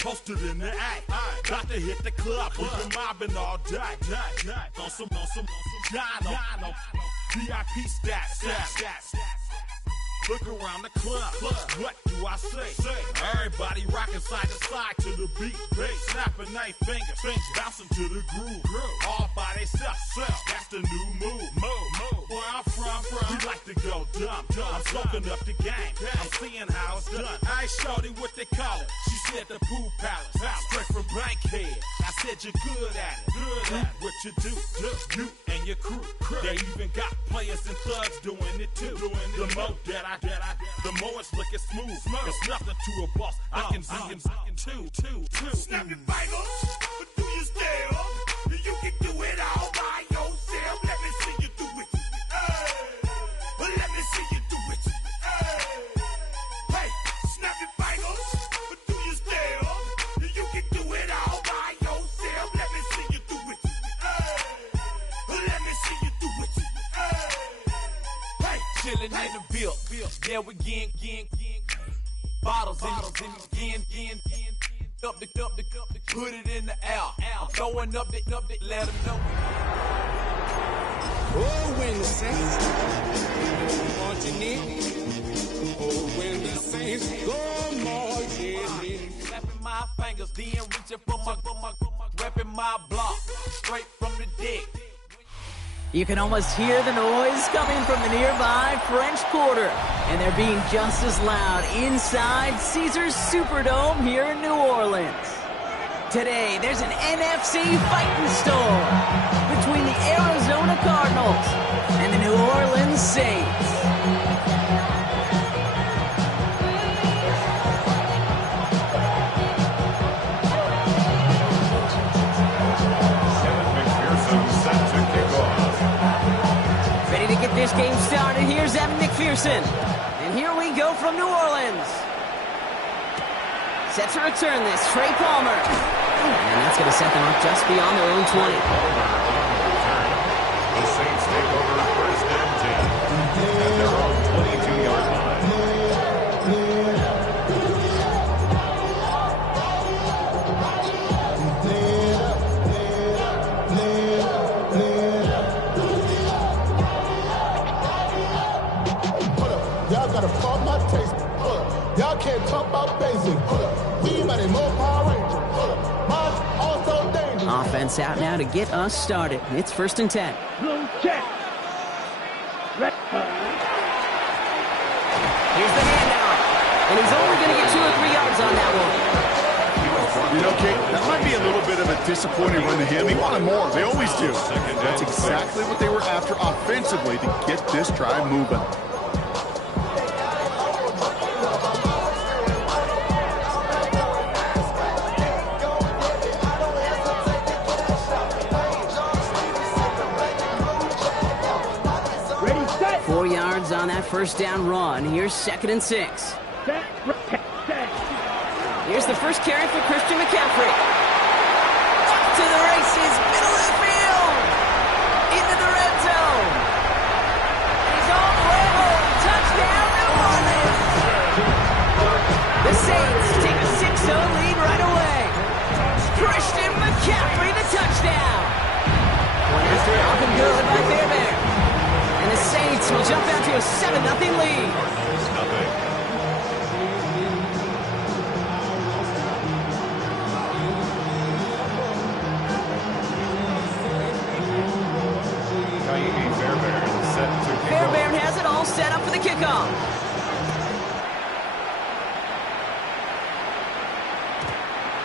posted in the act. Got to hit the club, we've been mobbing all day. On some Dino, VIP stats. Look around the club, what do I say? Everybody rocking side to side to the beat. Snapping their fingers, bouncing to the groove. All by themselves, that's the new move. Where I'm from, we like to go dumb. I'm soaking up the game, I'm seeing how it's done. I ain't shorty what they call it. She said the pool palace, straight from Bankhead. I said you're good at it. What you do, you and your crew. They even got players and thugs doing it too. The more that I the more it's looking smooth. It's nothing to a boss. I can two. Snap your fingers, but do you still? You can do it all by yourself. Let me see you do it. Let me see you do it. Hey, snap your fingers, but do you still? You can do it all by yourself. Let me see you do it. Let me see you do it. Hey, chillin' in the bill. Yeah, we again. Bottles in again. Up the put it in the air. I'm throwing up the, let them know. Oh, when the saints marching in. Oh, when the saints go marching in. Slapping my fingers, then reaching for my repping my block, straight from the deck. You can almost hear the noise coming from the nearby French Quarter. And they're being just as loud inside Caesars Superdome here in New Orleans. Today, there's an NFC fighting storm between the Arizona Cardinals and the New Orleans Saints. Get this game started. Here's Evan McPherson. And here we go from New Orleans. Set to return this, Trey Palmer. And that's going to set them up just beyond their own 20. The Saints take over first and 10 at their own 22-yard line. Y'all can't talk about basic. We mighty more Power Ranger. Also dangerous. Offense out now to get us started. It's 1st and 10. Blue check. Here's the handoff. And he's only going to get 2 or 3 yards on that one. You know, Kate, that might be a little bit of a disappointing run to him. He wanted more. They always do. That's exactly what they were after offensively to get this drive moving. On that first down run. Here's 2nd and 6. Here's the first carry for Christian McCaffrey. Up to the races, middle of the field, into the red zone. He's all the way home. Touchdown, New Orleans. The Saints take a 6-0 lead right away. Christian McCaffrey, the touchdown. One after it, off and good by Fairbairn. And the Saints will jump out to a 7-0 lead. Fairbairn has it all set up for the kickoff.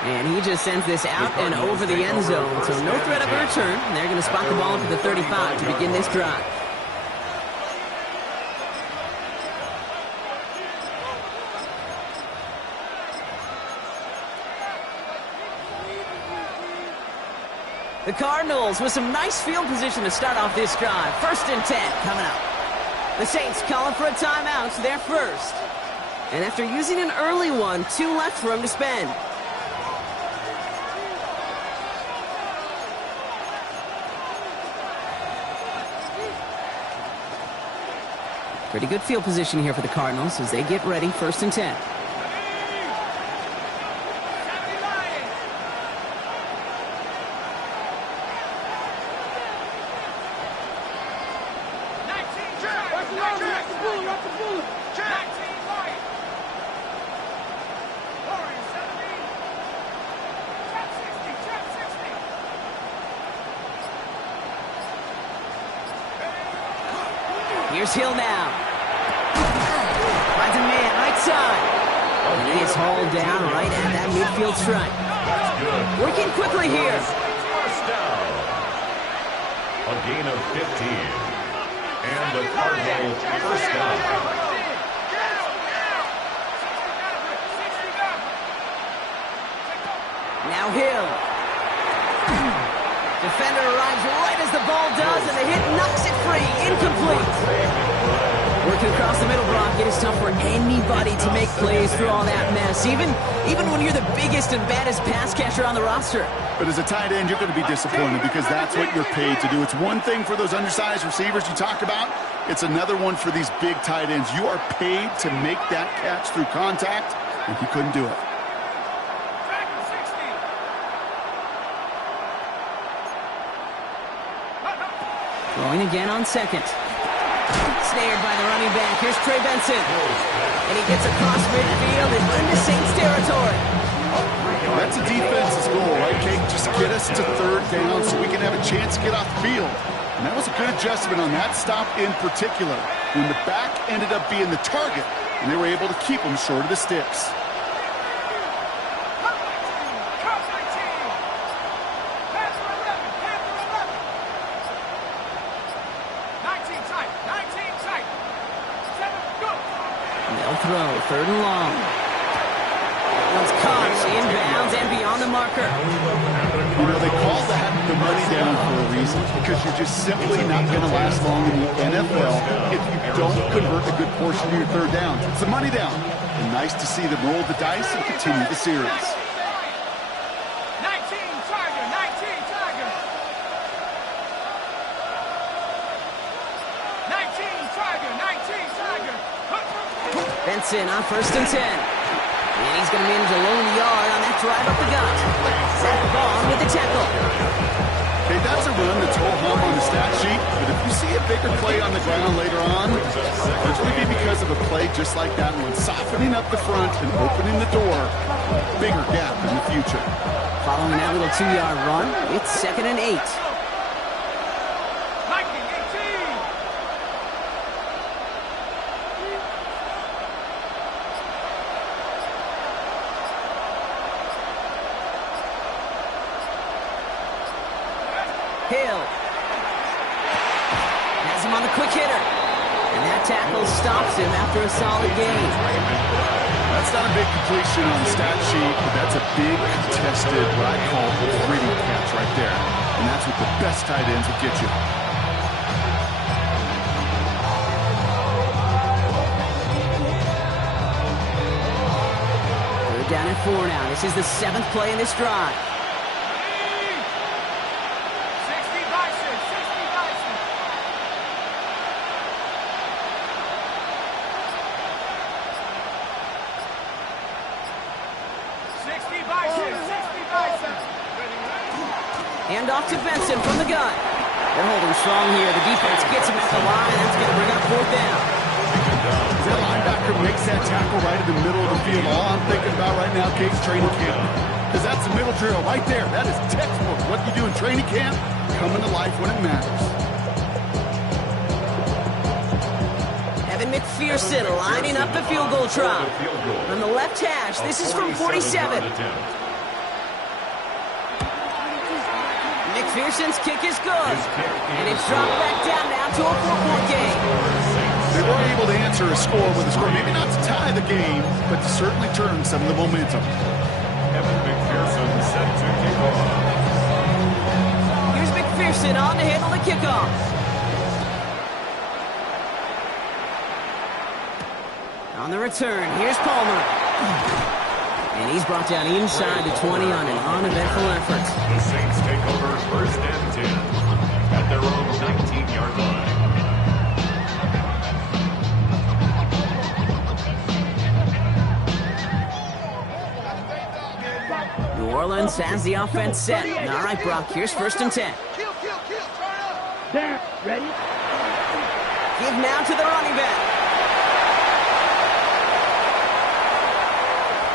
And he just sends this out and over the end zone. So no threat of a return. And they're going to spot the ball up at the 35 to begin this drive. The Cardinals with some nice field position to start off this drive. 1st and 10 coming up. The Saints calling for a timeout, so they're first. And after using an early one, 2 left for him to spend. Pretty good field position here for the Cardinals as they get ready. 1st and 10. Here's Hill now. Finds a man right side. And he is hauled down right at that midfield stripe. Working quickly here. First down. A gain of 15. And the Cardinals first down. Now Hill. Defender arrives right as the ball does, and the hit knocks it free. Incomplete. Working across the middle, Brock, it is tough for anybody to make plays through all that mess, even when you're the biggest and baddest pass catcher on the roster. But as a tight end, you're going to be disappointed because that's what you're paid to do. It's one thing for those undersized receivers you talk about. It's another one for these big tight ends. You are paid to make that catch through contact, and he couldn't do it. Going again on second. Snared by the running back. Here's Trey Benson. And he gets across midfield and into Saints territory. That's a defense's goal, right, Kate? Just get us to third down so we can have a chance to get off the field. And that was a good adjustment on that stop in particular, when the back ended up being the target, and they were able to keep him short of the sticks. Throw, third and long. One's caught, inbounds and beyond the marker. You know, they call that the money down for a reason, because you're just simply not going to last long in the NFL if you don't convert a good portion of your third down. It's a money down. And nice to see them roll the dice and continue the series. Benson on first and 10. And he's going to manage a lone yard on that drive up the gut. Zach Vaughn with the tackle. Okay, that's a run that's ho-hum on the stat sheet, but if you see a bigger play on the ground later on, it's going to be because of a play just like that one, softening up the front and opening the door. Bigger gap in the future. Following that little 2-yard run, it's 2nd and 8. Hill has him on the quick hitter, and that tackle stops him after a solid gain. That's not a big completion on the stat sheet, but that's a big contested, what I call a gritty catch right there, and that's what the best tight ends will get you. They're down at 4 now. This is the 7th play in this drive. Hand off to Benson from the gun. They're holding strong here. The defense gets him at the line, and that's going to bring up 4th down. That linebacker makes that tackle right in the middle of the field. All I'm thinking about right now, Kate's training camp. Because that's the middle drill right there. That is textbook. What you do in training camp, coming to life when it matters. Evan McPherson lining up the field goal try. On the left hash, this is from 47. McPherson's kick is good. And it's dropped back down now to a 4-point game. They were able to answer a score with a score, maybe not to tie the game, but to certainly turn some of the momentum. Evan McPherson set to kick off. Here's McPherson on to handle the kickoff. On the return, here's Palmer. And he's brought down inside the 20 on an uneventful effort. The Saints take over 1st and 10 at their own 19-yard line. New Orleans has the offense set. All right, Brock, here's 1st and 10. There, ready? Give now to the running back.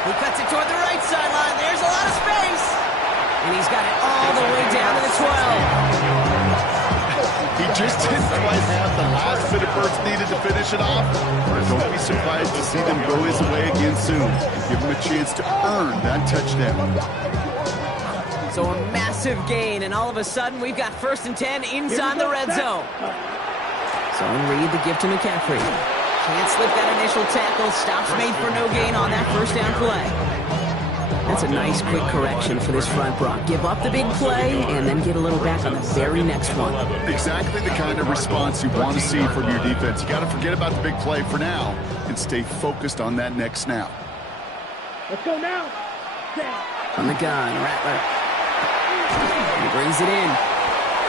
He cuts it toward the right sideline. There's a lot of space. And he's got it all the way down to the 12. He just didn't quite have the last bit of burst needed to finish it off. Don't be surprised to see them go his way again soon and give him a chance to earn that touchdown. So a massive gain, and all of a sudden we've got 1st and 10 inside the red zone. So Reed, the gift to McCaffrey. Can't slip that initial tackle. Stops made for no gain on that 1st down play. That's a nice quick correction for this front, Brock. Give up the big play and then get a little back on the very next one. Exactly the kind of response you want to see from your defense. You got to forget about the big play for now and stay focused on that next snap. Let's go now. On the gun, Rattler. He brings it in.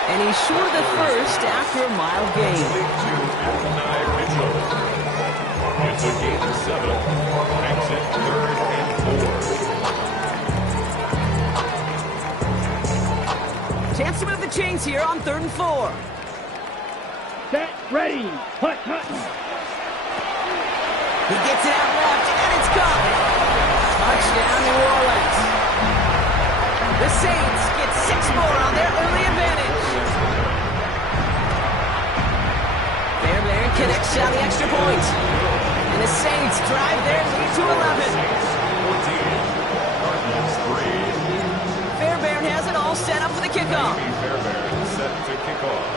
And he's short of the 1st after a mild gain. It's a gain of 7. Makes it 3rd and 4. Chance to move the chains here on 3rd and 4. Set, ready, hut. He gets it out left, and it's caught. Touchdown, New Orleans. The Saints get 6 more on their early advantage. Fairbairn connects on the extra point. And the Saints drive their lead to 11. 14. Cardinals 3. Fairbairn has it all set up for the kickoff. Fairbairn set to kick off.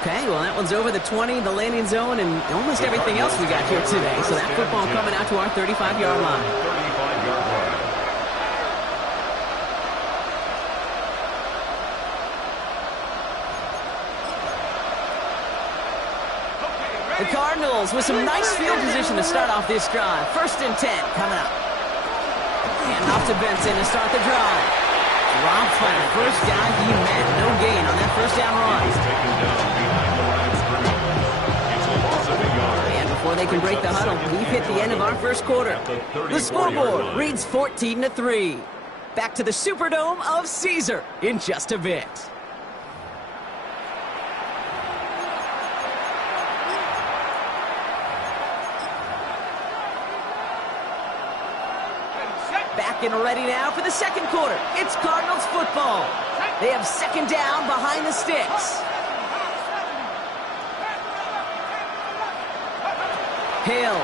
Okay, well, that one's over the 20, the landing zone, and almost everything else we got here today. So that football coming out to our 35-yard line. 35-yard line. The Cardinals with some nice field position to start off this drive. 1st and 10 coming up. And off to Benson to start the drive. Dropped by the first guy he met. No gain on that 1st down run. And before they can break the huddle, we've hit the end of our 1st quarter. The scoreboard reads 14-3. Back to the Superdome of Caesar in just a bit. And ready now for the 2nd quarter. It's Cardinals football. They have 2nd down behind the sticks. Hill.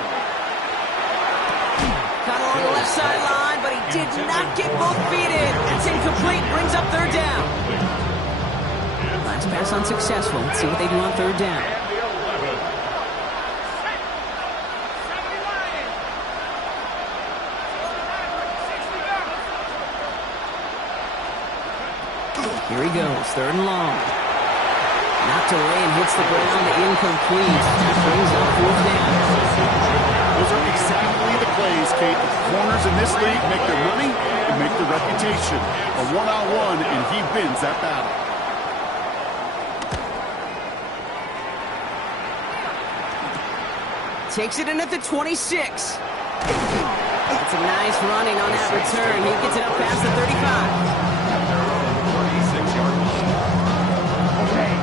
Caught along the left sideline, but he did not get both feet in. That's incomplete. Brings up 3rd down. Last pass unsuccessful. Let's see what they do on 3rd down. Here he goes, 3rd and long. Knocked away and hits the ground, incomplete. That brings up 4th down. Those are exactly the plays, Kate, that the corners in this league make their money and make their reputation. A one-on-one, and he wins that battle. Takes it in at the 26. It's a nice running on that return. He gets it up past the 35.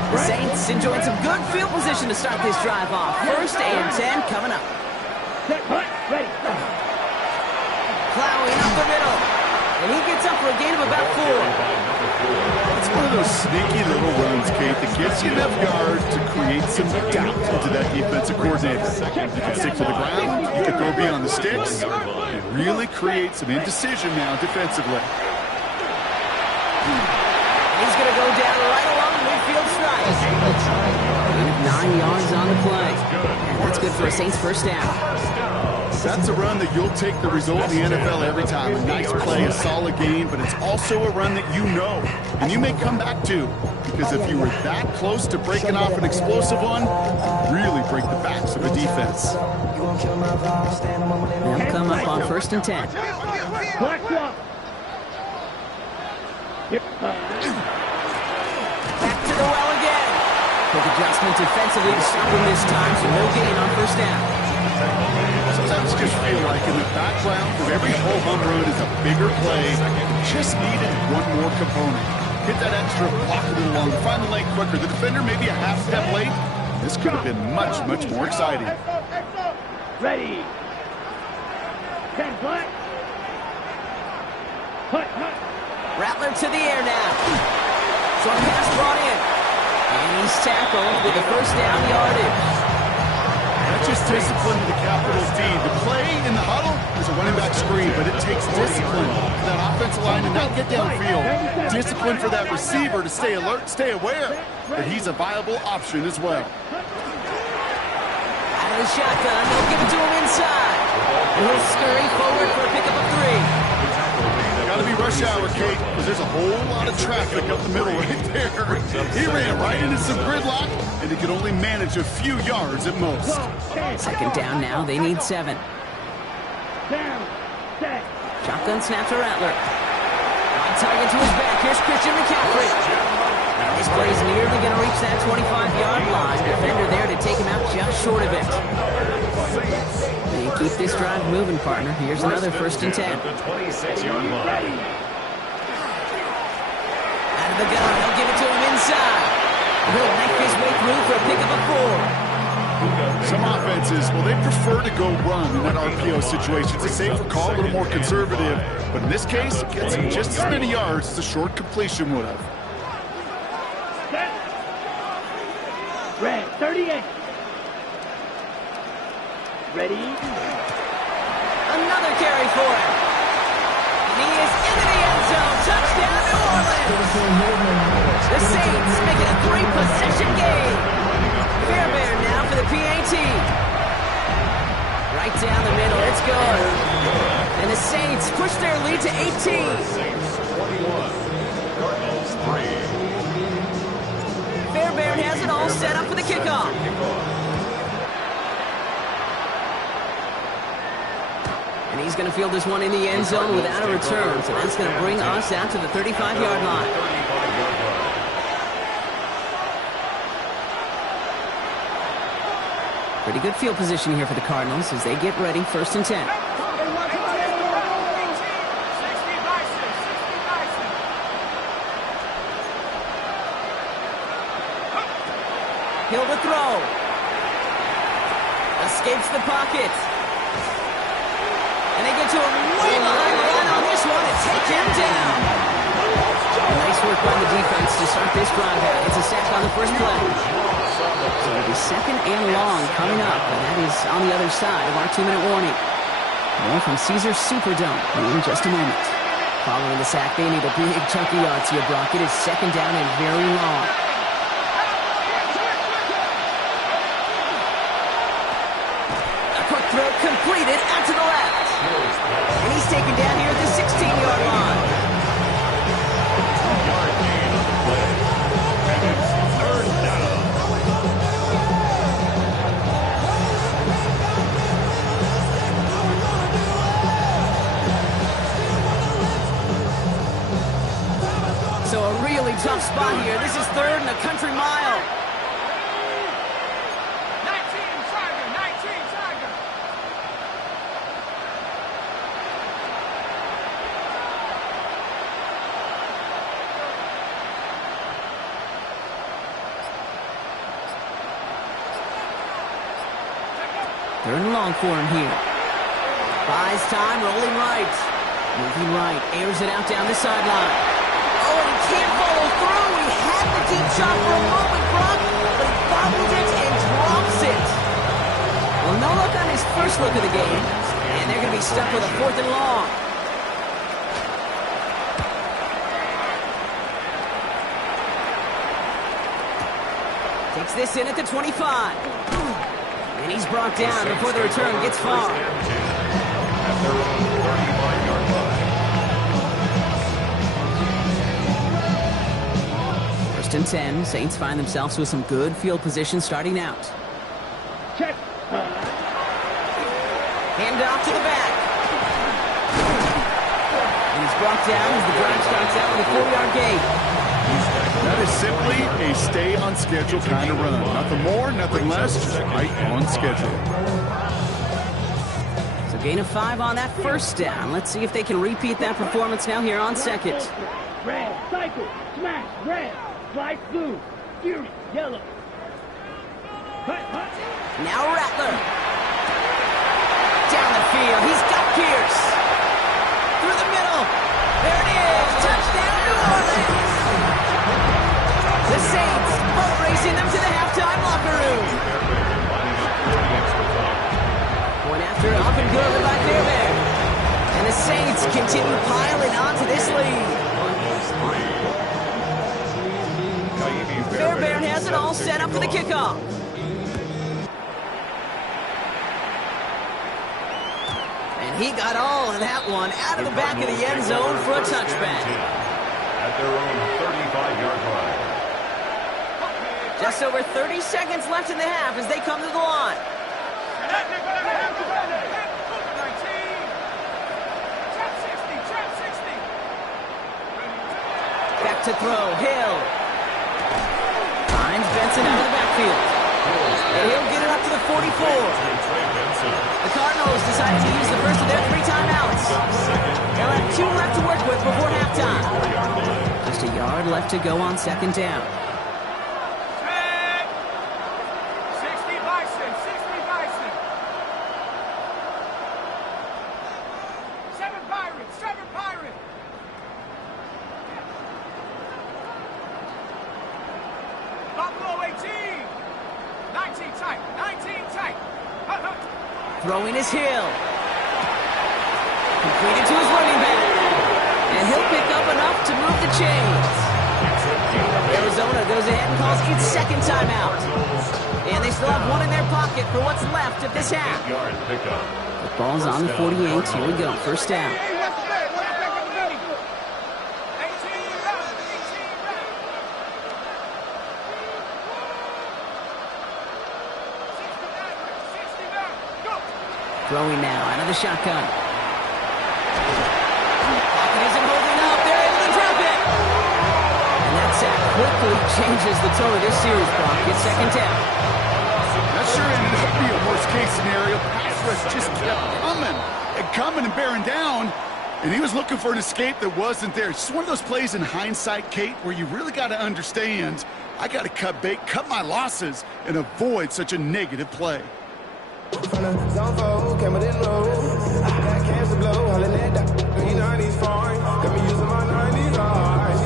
The Saints enjoying some good field position to start this drive off. 1st and 10 coming up. Plowing up the middle. And he gets up for a gain of about 4. It's one of those sneaky little runs, Kate, that gets you enough yards to create some doubt into that defensive coordinator. You can stick to the ground, you can go beyond the sticks, and really create some indecision now defensively. He's going to go down right along the midfield stripe. 9 yards on the play. And that's good for a Saints 1st down. That's a run that you'll take the result in the NFL every time. A nice play, a solid game, but it's also a run that you know and you may come back to, because if you were that close to breaking off an explosive one, really break the backs of a defense. They'll come up on 1st and 10. Back to the well again. Quick adjustment defensively to stop him this time, so no gain on 1st down. Sometimes just feel like in the background of every whole home run is a bigger play. Just needed one more component. Hit that extra, block it a little longer, find the lane quicker. The defender maybe a half step late. This could have been much, much more exciting. Ready. 10 black. Hut, hut. Rattler to the air now. Short pass brought in. And he's tackled with the first down yardage. That's just discipline with a capital D. The play in the huddle is a running back screen, but it takes discipline for that offensive line to not get downfield. Discipline for that receiver to stay alert, stay aware that he's a viable option as well. Out of the shotgun, they'll give it to him inside. And he'll scurry forward for a pickup of 3. Got to be rush hour, Kate, because there's a whole lot of traffic up the middle right there. He ran right into some gridlock, and he could only manage a few yards at most. Second down now, they need 7. Down. Set. Shotgun snap to Rattler. On target to his back, here's Christian McCaffrey. This play's nearly going to reach that 25-yard line. Defender there to take him out just short of it. They keep this drive moving, partner. Here's another 1st and 10. At the 26-yard line. Out of the gun, they'll give it to him inside. He'll make his way through for a pickup of 4. Some offenses, well, they prefer to go run in that RPO situation. It's a safer call, a little more conservative. But in this case, it gets him just as many yards as a short completion would have. Red. 38. Ready. Another carry for him. And he is into the end zone. Touchdown, New Orleans. The Saints make it a 3-possession game. Fairbairn now for the PAT. Right down the middle. It's good. And the Saints push their lead to 18. Saints 21. Cardinals 3. Fairbairn has it all set up for the kickoff. And he's going to field this one in the end zone without a return. So that's going to bring us out to the 35-yard line. Pretty good field position here for the Cardinals as they get ready, 1st and 10. Hill to throw. Escapes the pocket. And they get to him way behind the line on this one and take him down. Nice work by the defense to start this drive out. It's a sack on the first play. So it'll be 2nd and long coming up, and that is on the other side of our 2-minute warning. More from Caesars Superdome in just a moment. Following the sack, they need a big chunk of yards here, Brock. It is 2nd down and very long. Throw completed out to the left. And he's taken down here at the 16-yard line. 2-yard gain on the play. And it's 3rd down. So a really tough spot here. This is 3rd and a country mile. 3rd and long for him here. Buys time, rolling right. Moving right, airs it out down the sideline. Oh, and he can't follow through. He had the deep shot for a moment, Brock, but he bobbled it and drops it. Well, no look on his first look of the game, and they're going to be stuck with a 4th and long. Takes this in at the 25. And he's brought down before the return gets far. At their own 35-yard line. 1st and 10. Saints find themselves with some good field position starting out. Check. Hand off to the back. And he's brought down as the drive starts out with a 4-yard gain. That is simply a stay-on-schedule kind of run. Nothing more, nothing less, just right on schedule. So gain of 5 on that 1st down. Let's see if they can repeat that performance now here on 2nd. Red, cycle, smash, red, slide blue, fury, yellow. Hut, hut. Now Rattler. field. He's got Pierce. Through the middle. There it is. Touchdown, New Orleans. The Saints boat racing them to the halftime locker room. Point after up and good by Fairbairn. And the Saints continue piling onto this lead. Fairbairn has it all set up for the kickoff. And he got all of that one out of the back of the end zone for a touchback. At their own 35-yard line. Just over 30 seconds left in the half as they come to the line. Back to throw, Hill. Finds Benson out of the backfield. And he'll get it up to the 44. The Cardinals decided to use the first of their 3 timeouts. They'll have 2 left to work with before halftime. Just a yard left to go on second down. 60 Bison, 60 Bison. 7 Pirates, 7 Pirates. Buffalo 18. 19 tight, 19 tight. Throwing his Hill. Completed to his running back. And he'll pick up enough to move the chains. Arizona goes ahead and calls its second timeout. And they still have 1 in their pocket for what's left of this half. The ball's on the 48. Here we go. First down. Throwing now out of the shotgun. Pocket isn't holding up. They're able to drop it. And that sack quickly changes the tone of this series, Brock. It's second down. That sure ended up being a worst-case scenario. Pass rush just kept coming and bearing down. And he was looking for an escape that wasn't there. It's just one of those plays in hindsight, Kate, where you really got to understand, I got to cut bait, cut my losses, and avoid such a negative play. From the zone 4, came within low. Got cash to blow, hollin' that green 90s foreign. Got me using my 90s hard.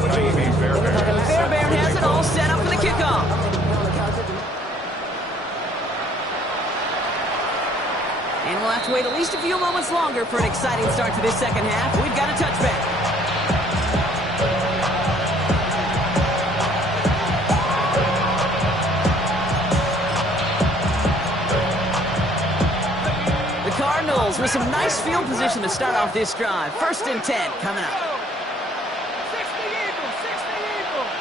Fairbairn has it all set up for the kickoff. And we'll have to wait at least a few moments longer for an exciting start to this second half. We've got a touchback. Cardinals with some nice field position to start off this drive. 1st and 10 coming up. 60 Eagles, 60 Eagles.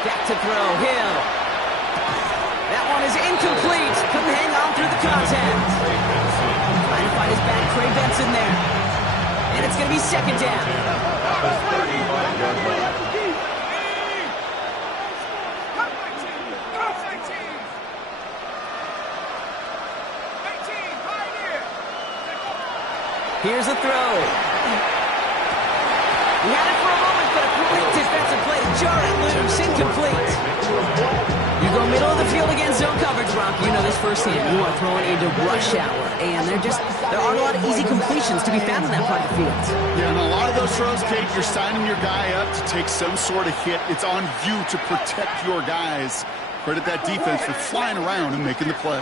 Back to throw, Hill. That one is incomplete. Couldn't hang on through the contact. Trying to find his back, Trey Benson there. And it's going to be second down. Here's a throw. He had it for a moment, but a great defensive play to jar it loose. Incomplete. You go middle of the field against zone coverage, Brock. You know this firsthand. You are throwing into rush hour. And there aren't a lot of easy completions to be found in that part of the field. Yeah, and a lot of those throws, Kate, you're signing your guy up to take some sort of hit. It's on you to protect your guys. Credit that defense for flying around and making the play.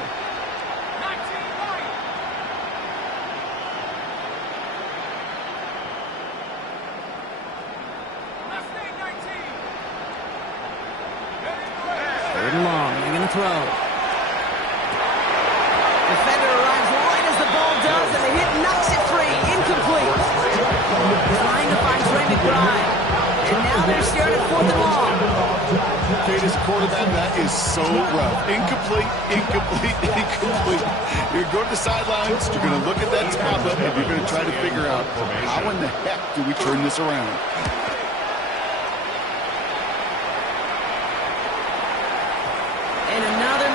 Long, they're going to throw. Defender arrives right as the ball does, and the hit knocks it free. Incomplete. Trying to find Trey McBride. And now they're staring at 4th and long. Kate, as a quarterback, that is so rough. Incomplete, incomplete, incomplete. You're going to go to the sidelines, you're going to look at that tablet, and you're going to try to figure out how in the heck do we turn this around.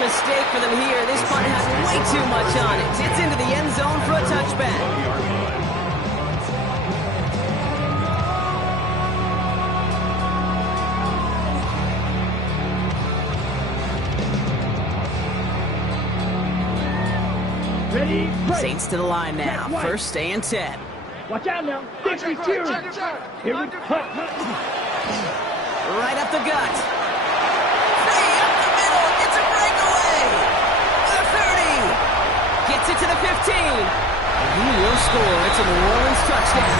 Mistake for them here. This punt has way too much on it. It's into the end zone for a touchback. Ready, break. Saints to the line now. First and 10. Watch out now. 60 cheering. Here we go. Right up the gut. Free up the middle. It's a breakaway. The 30. Gets it to the 15. And he will score. It's a New Orleans touchdown.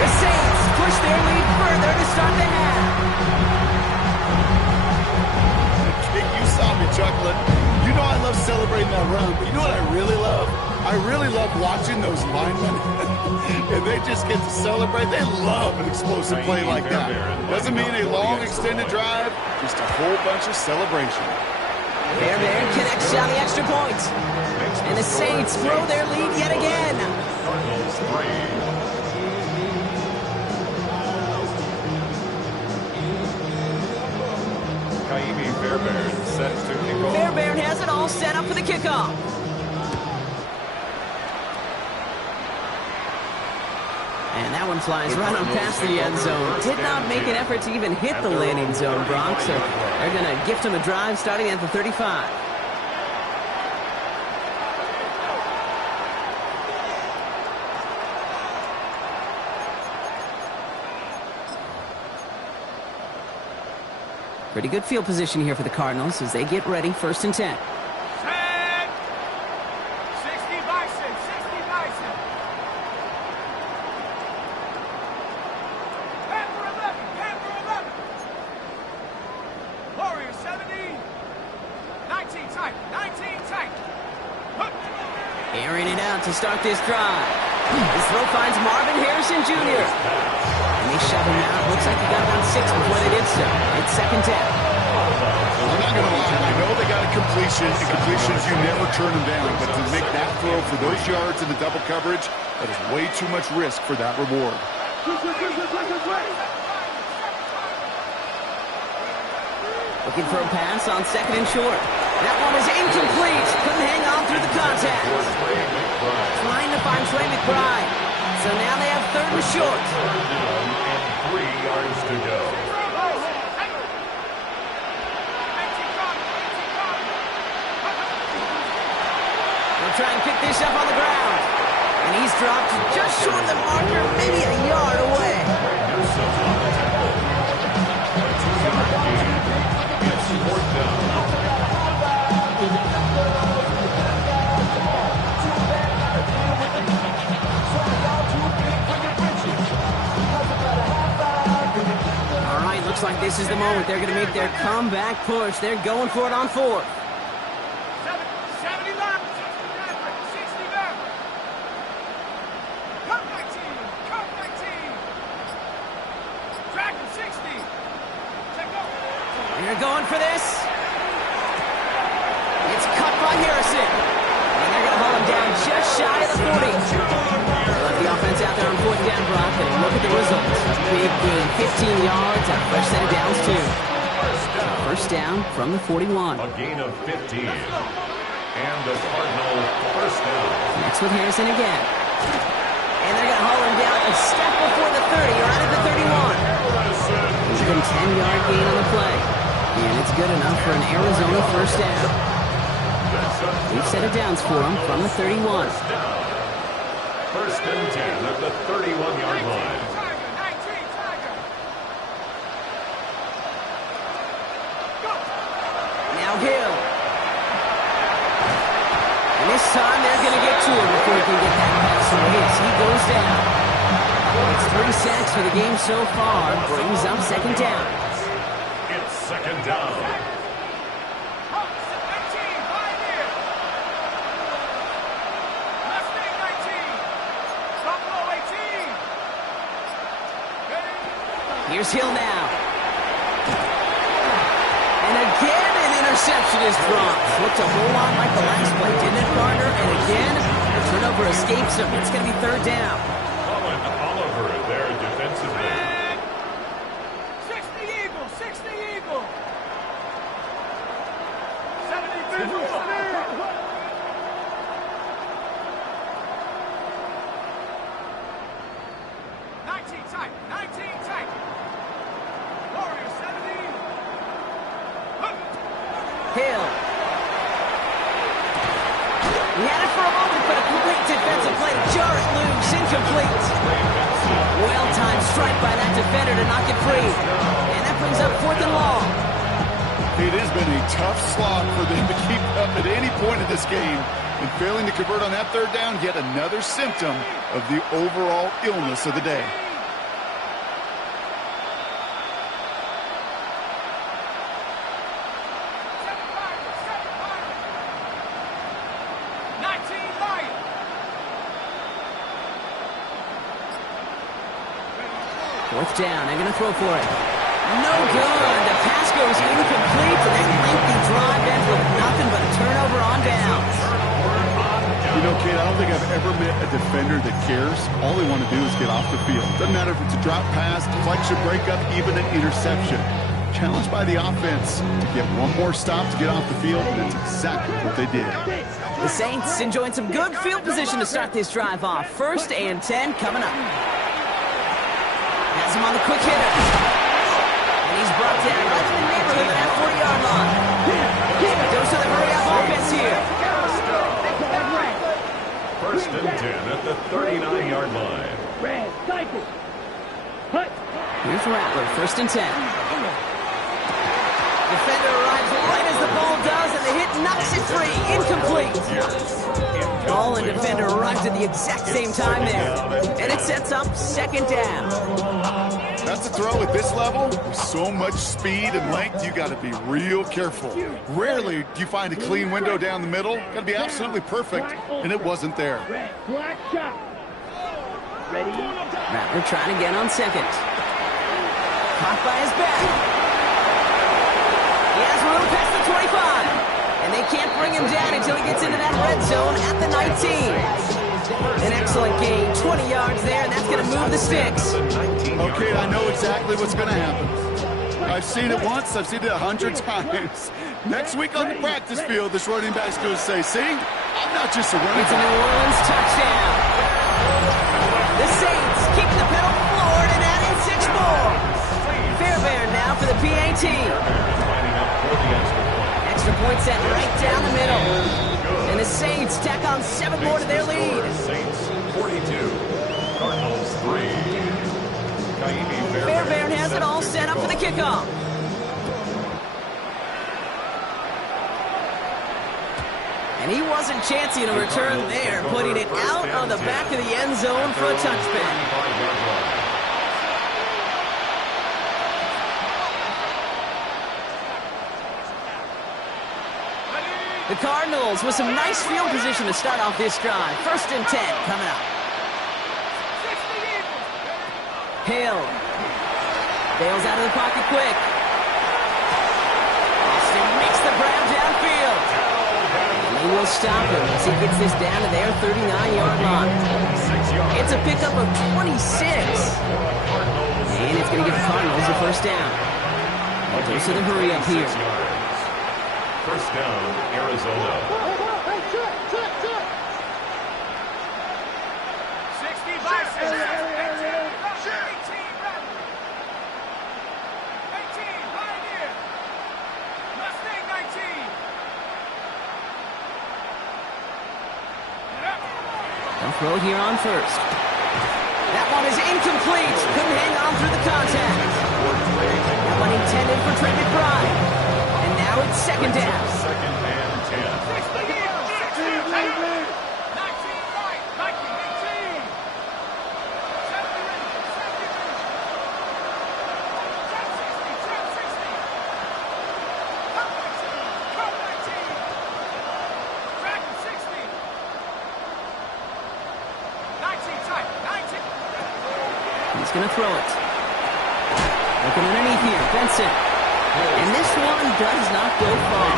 The Saints push their lead further to start the half. You saw me chuckling. You know I love celebrating that run, but you know what I really love? I really love watching those linemen. And they just get to celebrate. They love an explosive play like that. Doesn't mean a long extended drive, just a whole bunch of celebration. Bear connects on the extra point. And the Saints throw their lead yet again. Cardinals 3. Fairbairn set to kick off. Fairbairn has it all set up for the kickoff. And that one flies right on past the end zone. Did not make an effort to even hit the landing zone, Bronx. So they're going to gift him a drive starting at the 35. Pretty good field position here for the Cardinals as they get ready, first and 10. Set. 60 Bison, 60 Bison. Panther 11, Panther 11. Warrior 70. 19 tight, 19 tight. Airing it out to start this drive. His throw finds Marvin Harrison Jr. And they shove him out. Looks like he got about 6 before they did so. It's second down. I'm not going to lie. I know they got a completion, and completions, you never turn them down. But to make that throw for those yards in the double coverage, that is way too much risk for that reward. Looking for a pass on second and short. That one is incomplete. Couldn't hang on through the contact. Trying to find Trey McBride. So now they have third and short. And 3 yards to go. They'll try and pick this up on the ground. And he's dropped just short of the marker, maybe a yard away. All right, looks like this is the moment. They're going to make their comeback push. They're going for it on fourth. 70 left. 60 left. Come 19. Come 19. Dragon 60. Take over. They're going for this. It's cut by Harrison. And they're going to haul him down just shy of the 40. They left the offense out there on fourth down, Brock, and look at the results. Big gain, 15 yards, and a fresh set of downs, too. First down from the 41. A gain of 15. And the Cardinals first down. Next with Harrison again. And they're going to haul him down a step before the 30, right at the 31. He's been 10-yard gain on the play. And it's good enough for an Arizona first down. We've set of downs for him from the 31. First and 10 at the 31-yard line. Now Hill. And this time they're going to get to him before he can get that pass away as he goes down. It's 3 sacks for the game so far. Brings up second down. It's second down. Here's Hill now. And again, an interception is dropped. Looked a whole lot like the last play, didn't it, partner? And again, the turnover escapes him. It's going to be third down. Colin Oliver there defensively. 60 Eagles, 60 Eagles. 70 tight, 19 tight. Warrior 70. Hill. He had it incomplete. Well-timed strike by that defender to knock it free. And that brings up 4th and long. It has been a tough slog for them to keep up at any point in this game. And failing to convert on that 3rd down, yet another symptom of the overall illness of the day. Fourth down, they're going to throw for it. No good. The pass goes incomplete. That lengthy drive ends with nothing but a turnover on downs. You know, Kate, I don't think I've ever met a defender that cares. All they want to do is get off the field. Doesn't matter if it's a drop pass, deflection, breakup, even an interception. Challenged by the offense to get one more stop to get off the field, and that's exactly what they did. The Saints enjoying some good field position to start this drive off. 1st and 10 coming up. Has him on the quick hitter. And he's brought down right in the neighborhood of that 40-yard line. Goes to the hurry-up offense here. 1st and 10 at the 39-yard line. Red, cycle. Hut. Here's Rattler, 1st and 10. Defender arrives right as the ball does, and the hit knocks it free. Incomplete. Ball and defender arrives at the exact same time there. And it sets up 2nd down. That's a throw at this level. With so much speed and length, you got to be real careful. Rarely do you find a clean window down the middle. Got to be absolutely perfect, and it wasn't there. Red, black shot. Ready? Rattler trying again on 2nd. Caught by his back. He has room past the 25. And they can't bring him down until he gets into that red zone at the 19. An excellent gain, 20 yards there, and that's going to move the sticks. Okay, I know exactly what's going to happen. I've seen it once, I've seen it 100 times. Next week on the practice field, this running back's going to say, see, I'm not just a running It's a back. New Orleans touchdown. The Saints keep the pedal floored and add in 6 more. Fairbairn now for the PAT. Extra point set right down the middle. And the Saints tack on 7 more to their lead. Saints 42, Cardinals 3. Fairbairn has it all set up for the kickoff. And he wasn't chancing a return there, putting it out on the back of the end zone for a touchback. The Cardinals with some nice field position to start off this drive. 1st and 10 coming up. Hill bails out of the pocket quick. Austin makes the grab downfield. And they will stop him as he gets this down to their 39-yard line. It's a pickup of 26. And it's going to give the Cardinals a 1st down. Goes to the hurry up here. 1st down, Arizona. 18. They'll throw here on 1st. That one is incomplete. Couldn't hang on through the contact. That one intended for Trey McBride. And now it's 2nd down. 2nd and 10. 19. He's going to throw it. Looking underneath here, Benson. And this one does not go far.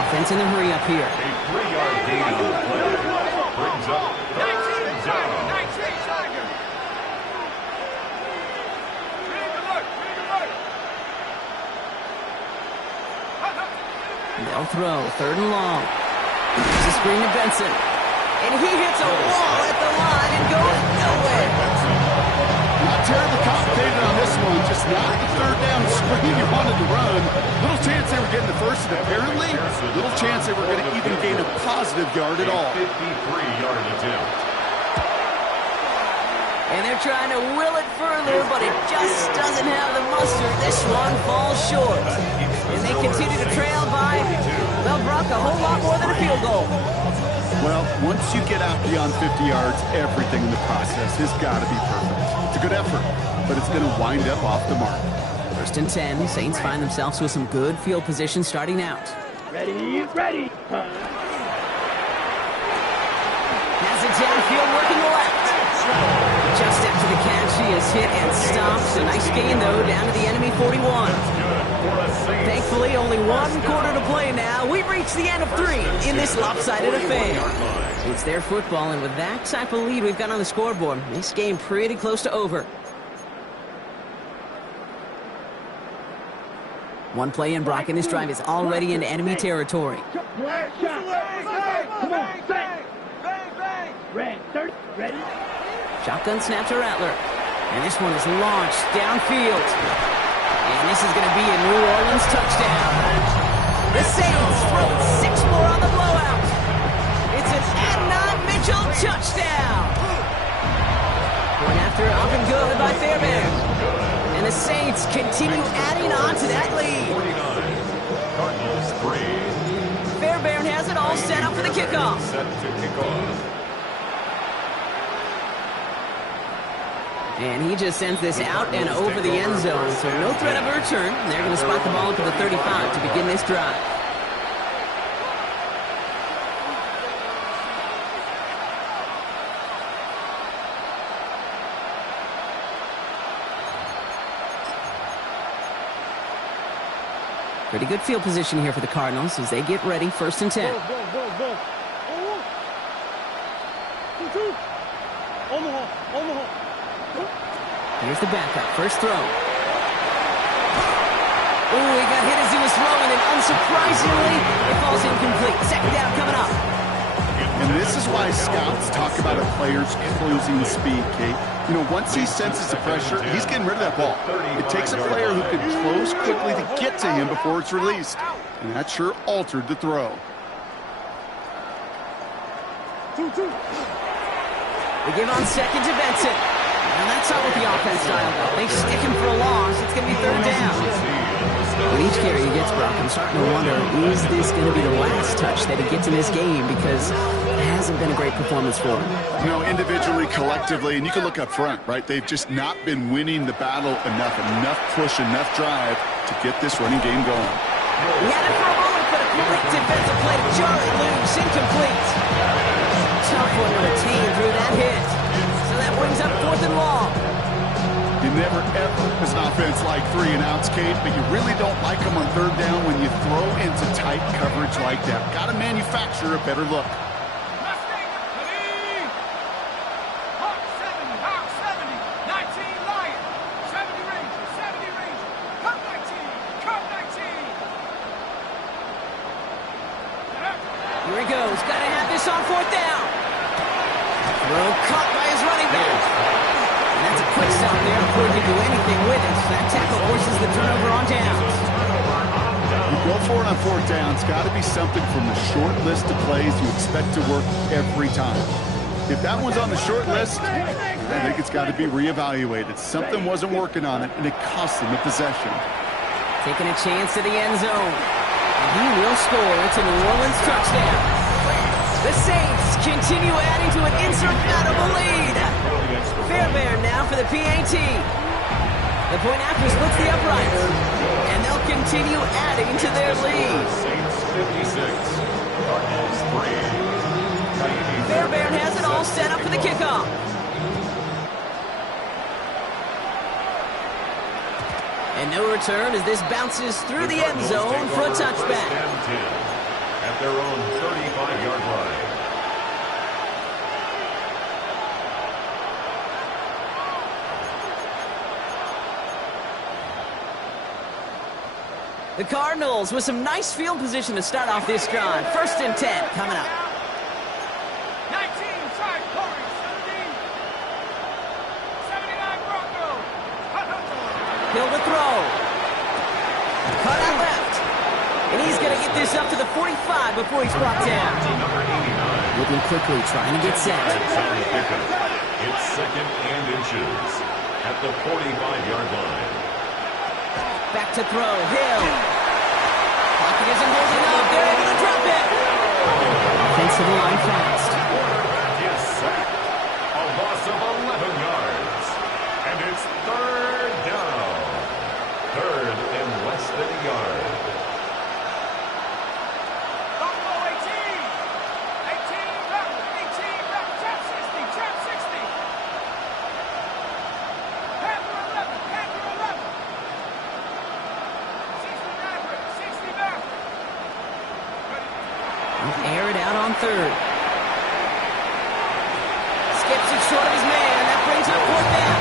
Offense in the hurry up here. A 3-yard gain on the play. Brings up 3rd down. They'll throw 3rd and long. There's a screen to Benson. And he hits a wall at the line and goes nowhere. Not terribly complicated on this one, just not the 3rd down screen you wanted to run. Little chance they were getting the 1st, and apparently, little chance they were going to even gain a positive yard at all. 53-yard attempt. And they're trying to will it further, but it just doesn't have the muster. This one falls short. And they continue to trail by, well, Brock, a whole lot more than a field goal. Well, once you get out beyond 50 yards, everything in the process has got to be perfect. It's a good effort, but it's going to wind up off the mark. 1st and 10, Saints find themselves with some good field position starting out. Ready, ready. Has it downfield working left. Just after the catch, he is hit and stopped. A nice gain, though, down to the enemy 41. Thankfully, only one quarter to play now. We've reached the end of 3 in this lopsided affair. It's their football, and with that type of lead we've got on the scoreboard, this game pretty close to over. One play in, Brock, and this drive is already into enemy territory. Come on, bang, red, third, ready. Shotgun snap to Rattler. And this one is launched downfield. And this is going to be a New Orleans touchdown. The Saints throw 6 more on the blowout. It's an Adnan Mitchell touchdown. Going after it, up and good by Fairbairn. And the Saints continue adding on to that lead. Cardinals 3. Fairbairn has it all set up for the kickoff. Set to kick off. And he just sends this out and over the end zone, so no threat of a return. They're going to spot the ball up at the 35 to begin this drive. Pretty good field position here for the Cardinals as they get ready, 1st and 10. Go. Omaha. Here's the backup, first throw. Ooh, he got hit as he was throwing, and unsurprisingly, it falls incomplete. 2nd down coming up. And this is why scouts talk about a player's closing speed, Kate. You know, once he senses the pressure, he's getting rid of that ball. It takes a player who can close quickly to get to him before it's released. And that sure altered the throw. 2-2. They give on 2nd to Benson. And that's not what the offense style does. They stick him for a loss. It's going to be 3rd down. With each carry he gets, Brock, I'm starting to wonder, is this going to be the last touch that he gets in this game? Because it hasn't been a great performance for him. You know, individually, collectively, and you can look up front, right? They've just not been winning the battle enough push, enough drive to get this running game going. He had it for a moment, but a quick defensive play to Charlie loose, incomplete. Tough one to retain through that hit. So that brings up 4th and long. You never, ever, as an offense, like 3 and outs, Kate, but you really don't like them on 3rd down when you throw into tight coverage like that. Got to manufacture a better look. Here he goes. Got to have this on 4th down. Throw caught by his running back. And that's a quick stop there before he can do anything with it. That tackle forces the turnover on downs. You go for it on 4th down. It's got to be something from the short list of plays you expect to work every time. If that one's on the short list, I think it's got to be reevaluated. Something wasn't working on it, and it cost them the possession. Taking a chance to the end zone. And he will score. It's a New Orleans touchdown. The Saints continue adding to an insurmountable lead. Fairbairn now for the PAT. The point after splits the uprights. And they'll continue adding to their lead. Saints 56, Cardinals 3. Fairbairn has it all set up for the kickoff. And no return as this bounces through the end zone for a touchback. At their own 35-yard line. The Cardinals with some nice field position to start off this drive. 1st and 10 coming up. 19, side, Corey, 17. 79, Broncos. Hill to throw. Cut out left. And he's going to get this up to the 45 before he's brought down. Moving quickly, trying to get set. It's second and inches at the 45-yard line. Back to throw. Hill. Pocket isn't holding up. They're able to drop it. Offensive line fast. Yes, sack. A loss of 11 yards. And it's third down. Third and less than a yard. Air it out on third. Skips it short of his man, and that brings up fourth down.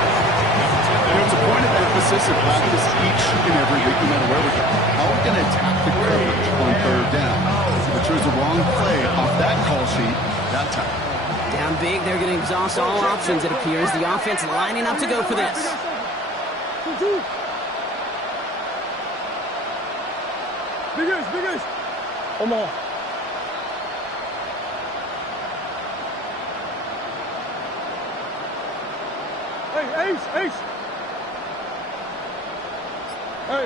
It's a point of emphasis in practice each and every week, no matter where we go. How are we going to attack the coverage on third down? If we choose the wrong play off that call sheet, that time. Down big, they're going to exhaust all options, it appears. The offense lining up to go for this. Big Ace. Omaha. Hey, Ace. Hey.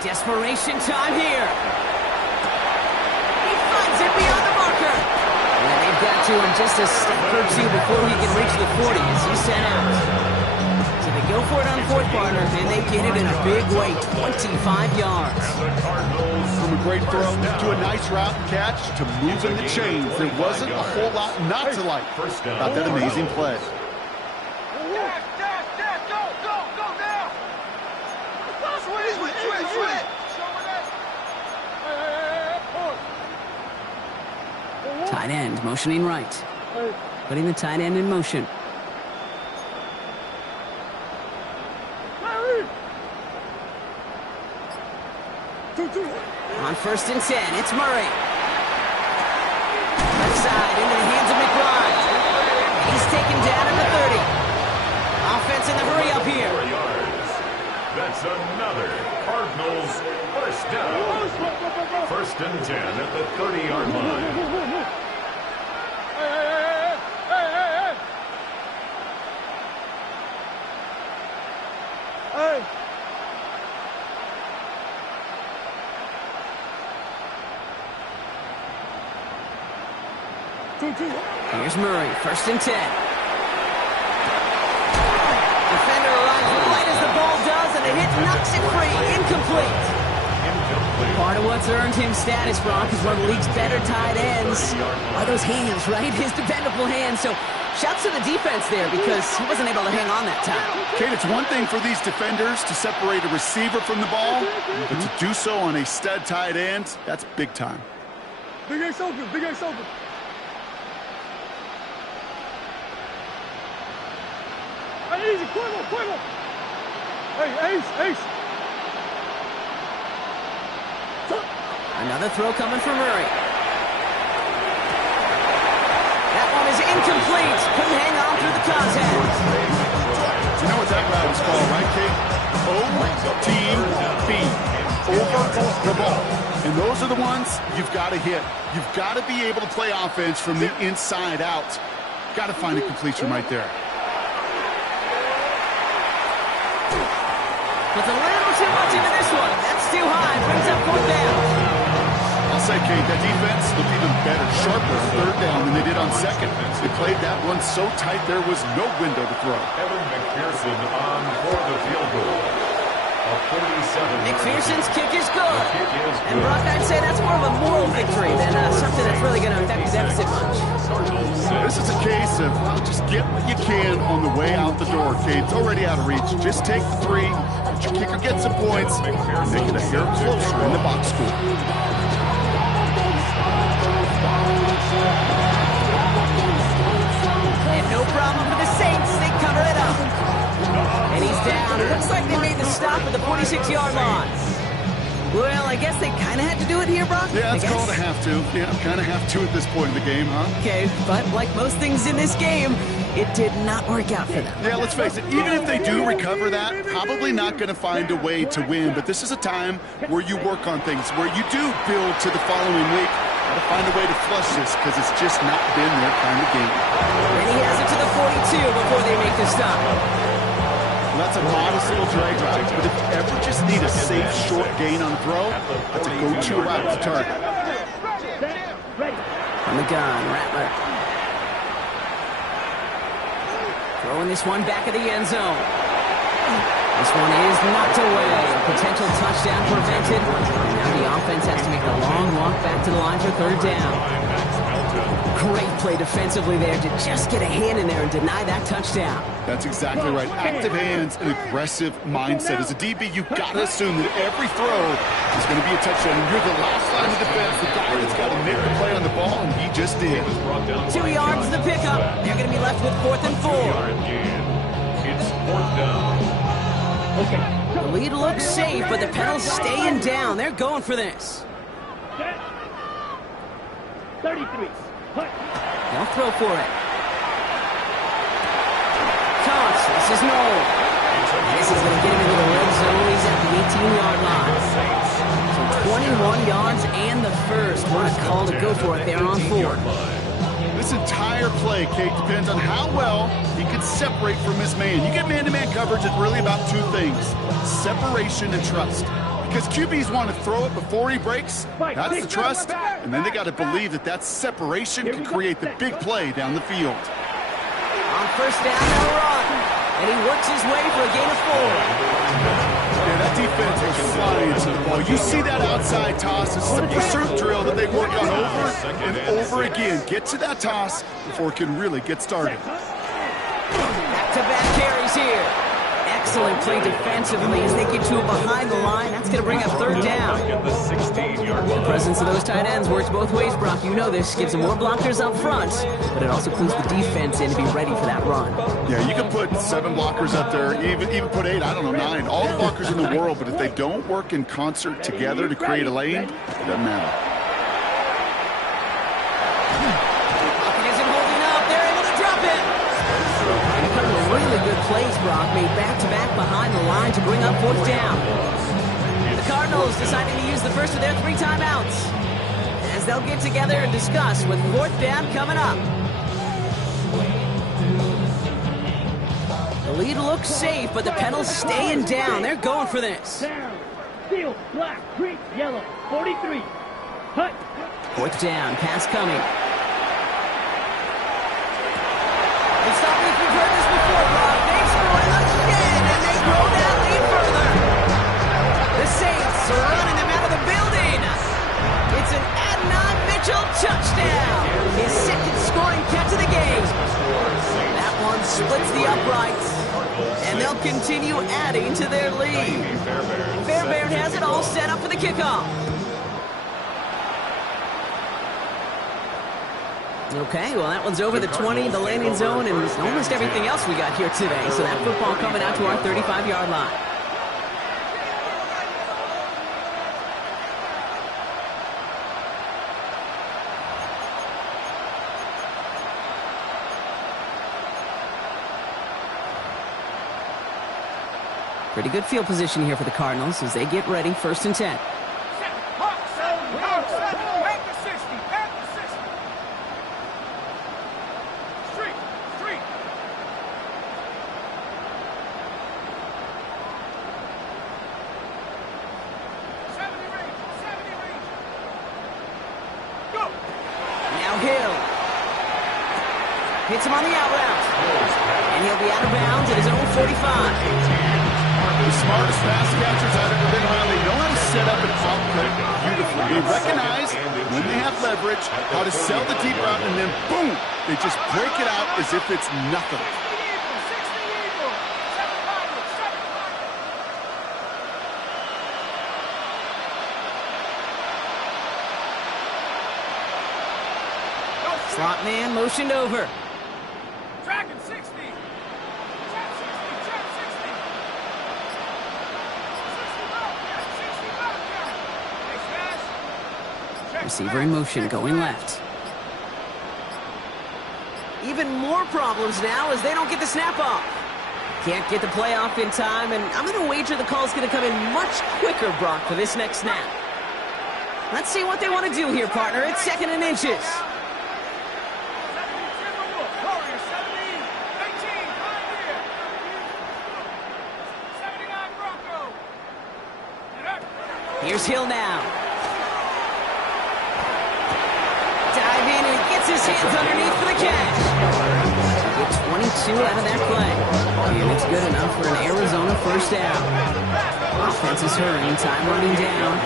Desperation time here. He finds it beyond the marker. And they've got to him just a step or two before he can reach the 40 as he's sent out. So they go for it on fourth quarter, and they get it in a big way, 25 yards. From a great throw to a nice route and catch to moving the chains. There wasn't a whole lot not to like about that amazing play. Tight end motioning right. Putting the tight end in motion. On 1st and 10, it's Murray. Left side into the hands of McBride. He's taken down at the 30. Offense in the hurry up here. 4 yards. That's another Cardinals first down. 1st and 10 at the 30-yard line. Hey. Here's Murray, 1st and 10. Defender arrives right as the ball does, and the hit knocks it free. Incomplete. Part of what's earned him status, Brock, is one of the league's better tight ends. Are those hands, right? His dependable hands. So shouts to the defense there because he wasn't able to hang on that time. Kate, it's one thing for these defenders to separate a receiver from the ball, but to do so on a stud tight end, that's big time. Big Ace open. Hey, easy, Quavo. Hey, Ace. Another throw coming from Murray. That one is incomplete. Couldn't hang on through the contact. You know what that route is called, right, Kate? O-T-B. Over the ball. And those are the ones you've got to hit. You've got to be able to play offense from the inside out. Got to find a completion right there. Puts a little too much into this one. That's too high. Brings up fourth down. I'll say, Kate, that defense looked even better, sharper on third down than they did on second. They played that one so tight there was no window to throw. Evan McPherson on for the field goal. McPherson's kick is good. And Brock, I'd say that's more of a moral victory than something that's really going to affect the deficit much. This is a case of, well, just get what you can on the way out the door, Kate. It's already out of reach. Just take the 3, let your kicker get some points, and make it a hair closer in the box score. And no problem for the Saints. They cover it up. And he's down. It looks like they made the stop at the 46-yard line. Well, I guess they kind of had to do it here, Brock. Yeah, it's called a have to. Yeah, kind of have to at this point in the game, huh? Okay, but like most things in this game, it did not work out for them. Yeah, let's face it, even if they do recover that, probably not going to find a way to win. But this is a time where you work on things, where you do build to the following week. Got to find a way to flush this because it's just not been their kind of game. And he has it to the 42 before they make the stop. Well, that's a modest little drag route, but if you ever just need a safe short gain on a throw, that's a go-to route to target. On the gun, Rattler. Throwing this one back of the end zone. This one is knocked away. A potential touchdown prevented. And now the offense has to make a long walk back to the line for third down. Great play defensively there to just get a hand in there and deny that touchdown. That's exactly right. Active hands and aggressive mindset. As a DB, you've got to assume that every throw is going to be a touchdown. And you're the last line of defense, the guy that's got to make the play on the ball, and he just did. 2 yards the pickup. They're going to be left with 4th and 4. It's 4th down. The lead looks safe, but the pedal's staying down. They're going for this. 33. They'll throw for it. Toss. This is Noel. This is going to get him into the red zone. He's at the 18-yard line. So 21 yards and the first. What a call to go for it there on 4th. This entire play, Kate, depends on how well he can separate from his man. You get man-to-man coverage, it's really about 2 things: separation and trust. Because QBs want to throw it before he breaks. That's the trust. And then they got to believe that that separation can create the big play down the field. On first down, they'll run. And he works his way for a gain of 4. Yeah, that defense was flying to the ball. You see that outside toss. This is a pursuit drill that they work on over and over again. Get to that toss before it can really get started. Back-to-back carries here. Excellent play defensively as they get to it behind the line. That's going to bring up third down. The presence of those tight ends works both ways, Brock. You know this. Gives them more blockers up front, but it also clues the defense in to be ready for that run. Yeah, you can put 7 blockers up there, even put 8, I don't know, 9. All the blockers in the world, but if they don't work in concert together to create a lane, it doesn't matter. Pocket isn't holding up. They're able to drop it. A couple of really good plays, Brock, made back-to-back behind the line to bring up 4th down. The Cardinals deciding to use the first of their 3 timeouts as they'll get together and discuss with 4th down coming up. The lead looks safe, but the pedal's staying down. They're going for this. Down. Steel, black, green, yellow. 43. Hut. 4th down, pass coming. It's not like we've heard this before, Brock. They score again, and they grow that lead further. The Saints are running them out of the building. It's an Adnan Mitchell touchdown. His 2nd scoring catch of the game. That one splits the uprights, and they'll continue adding to their lead. Fairbairn has it all set up for the kickoff. Okay, well, that one's over the 20, the landing zone, and almost everything else we got here today. So that football coming out to our 35-yard line. Pretty good field position here for the Cardinals as they get ready, 1st and 10. Hits him on the out route. And he'll be out of bounds at his own 45. The smartest pass catchers I've ever been around. They know how to set up and output beautifully. They recognize when they have leverage, how to sell the deep route, and then boom, they just break it out as if it's nothing. Slot man motioned over. Dragon 60. Check 60. Check 60. 60 Bobcat. 60 Bobcat. Receiver in motion, going left. Even more problems now as they don't get the snap off. Can't get the play off in time, and I'm going to wager the call's going to come in much quicker, Brock, for this next snap. Let's see what they want to do here, partner. It's 2nd and inches. Here's Hill now. Dive in and gets his hands underneath for the catch. Get 22 out of that play. And it's good enough for an Arizona first down. Offense is hurrying, time running down.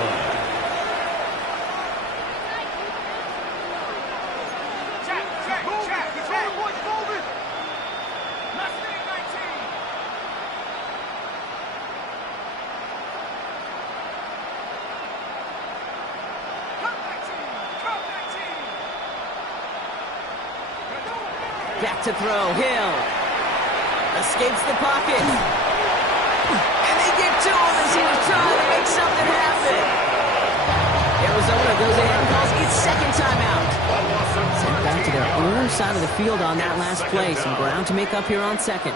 Back to throw, Hill. Escapes the pocket. And they get to him as he was trying to make something happen. Arizona goes ahead and calls its 2nd timeout. Sent back to their own side of the field on that last play. Some ground to make up here on 2nd.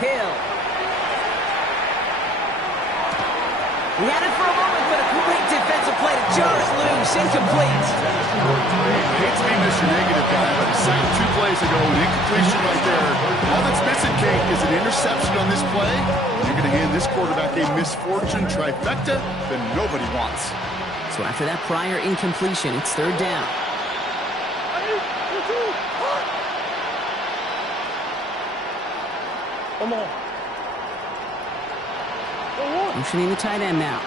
Hill. He had it for a moment, but a great defensive play to jar it loose. Incomplete. Hate to be Mr. Negative guy, but he said 2 plays ago, an incompletion right there. All that's missing, Kate, is an interception on this play. You're going to hand this quarterback a misfortune trifecta that nobody wants. So after that prior incompletion, it's 3rd down. Come on. Motioning the tight end now.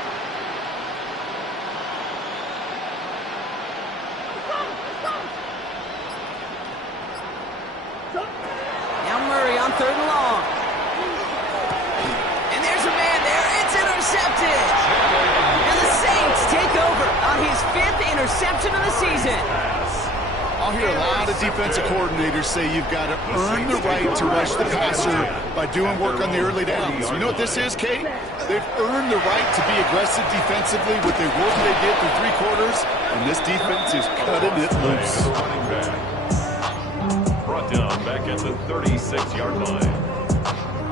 Now Murray on 3rd and long. And there's a man there. It's intercepted. And the Saints take over on his 5th interception of the season. I'll hear a lot of defensive coordinators say you've got to earn the right to rush the passer by doing work on the early downs. You know what this is, Kate? They've earned the right to be aggressive defensively with the work they did through 3 quarters, and this defense is cutting it loose. Brought down back at the 36-yard line.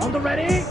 On the ready.